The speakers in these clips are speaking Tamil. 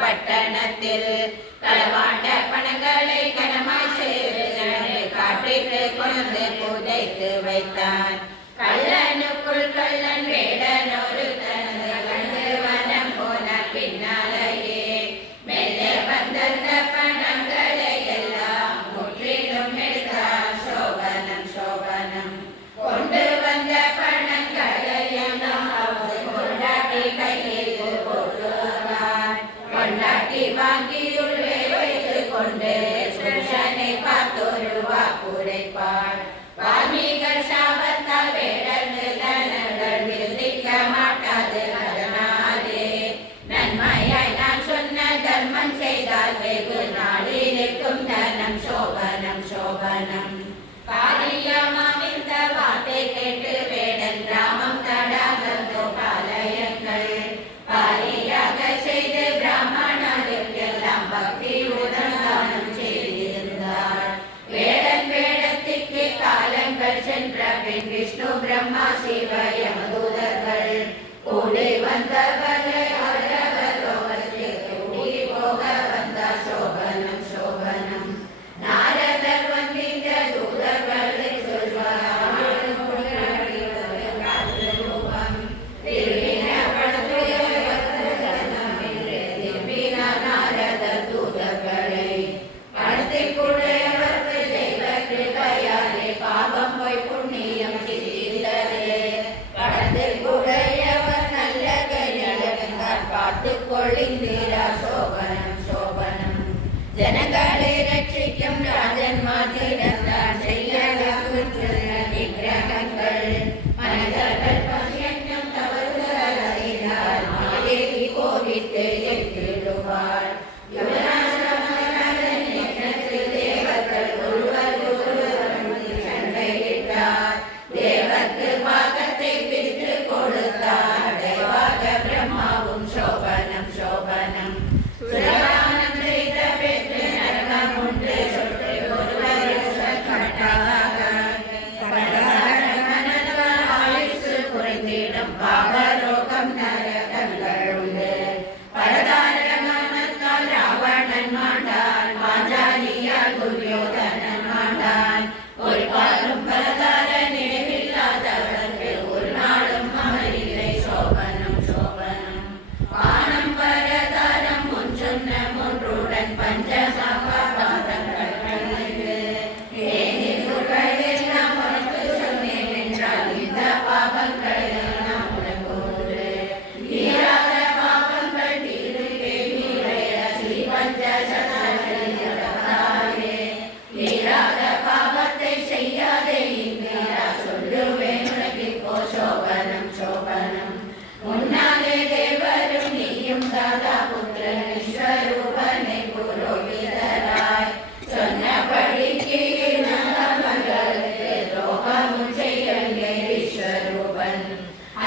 பட்டணத்தில் களவாண்ட பணங்களை கனமாய் சேர்த்து காற்றிற்கு கொண்டு புதைத்து வைத்தான். கள்ளனுக்குள் கள்ளன் வேடன் ஒரு தனது கண்டு வனம் போன பின்னாலேயே மெல்ல வந்த பணங்களை எல்லாம் முற்றிலும் எடுத்தார். சோபனம் சோபனம் கொண்டு வந்த பணங்களை எல்லாம் கொண்டாட்டி கையில் போட்டுவார். கொண்டாட்டி வாங்கியுள் வைத்து கொண்டு புருஷனை பார்த்தொரு வாக்குரைப்பார். வால்மீகர் சாபத்தால் வேடர்கள் தனங்கள் விருந்திக்க மாட்டாது. அதனாலே நன்மையாய் நான் சொன்ன தர்மம் செய்தால் வெகு நாளில் இருக்கும் தனம். சோபனம் சோபனம் காரியமாம் இந்த வார்த்தை கேட்டு வேடன் கிராமம் தடாகந்தோ பாலயங்கள் பாரியாக செய்து பிராமணருக்கு எல்லாம் பக்தியுடன் தானம் செய்திருந்தார். வேடன் வேடத்திற்கு காலங்கள் சென்ற பின் விஷ்ணு பிரம்மா சிவ யமதூதர்கள் கூடி வந்தவரை அவரவர் கூடி போக வந்தார். சோபனம் சோபனம் நாரதர் வந்திந்த தூதர்களை சொல்வார். நாரதர் தூதர்களை படத்திற்குடையவர்கள் தெய்வ கிருபையாலே பாவம் போய் புண்ணியம் சிரித்ததே. படத்திற்குடையவர் நல்ல கையால் பார்த்து கொள்ளிந்தீரா. சோபனம் சோபனம் ஜனங்களை ரட்சிக்கும் ராஜன் மாதிரத்தான் செய்ய நிகிரகங்கள் மனிதர்கள் பசியன்னும் தவறுகள் அறிந்தால் மாதேவி கோபித்து எத்திடுவார். தேவர்கள் ஒருவர் சண்டையிட்டார். தேவர்க்கு பாகத்தை பிரித்து கொடுத்தார். தேவாக பிரம்மாவும் சோபனம் சோபனம் சுரகானம் செய்த பெற்று நரகம் ஒன்று சொற்று ஒருவர் ஆயுசு குறைந்திடும் பாவரோகம் நரகங்கள் உண்டு. பரதாரகமத்தால் ராவணன் மாண்டான். பாஞ்சாலியால் துரியோதனன் மாண்டான். ஒரு காலம் பரதார நினைவில்லாதவருக்கு ஒரு நாளும் அமரில்லை. சோபனம் சோபனம் வானம் பரதாரம் ஒன்றொன்ன ஒன்றுடன் பஞ்சசாபாதங்கள் எல்லாம் உனக்கு சொன்னேன் என்றால் இந்த பாவங்கள் எல்லாம் உனக்கு ஒன்று. தீராத பாவங்கள் தீருக்கே மீறைய ஸ்ரீ பஞ்சசதாவே. தீராத பாவத்தை செய்யாதே இந்திரா சொல்லுவேன் உனக்கிப்போ. சோபனம் சோபனம் முன்னாலே தேவரும் நீயும் தாதா புத்திரன் விஸ்வரூபனை புரோகிதராய் சொன்னபடிக்கு மகளுக்கு துரோகமும் செய்யவில்லை விஸ்வரூபன்.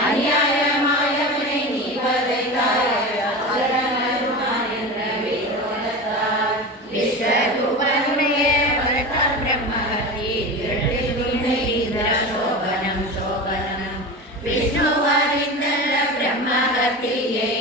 அநியாயமாயவனை நீ வதைத்தாய் என்ற விரோதத்தால் விஸ்வரூபனுடைய வரத்தால் பிரம்மஹரி சோபனம் சோபனம் விஷ்ணு அறிந்தல்ல பிரம்மஹத்தியை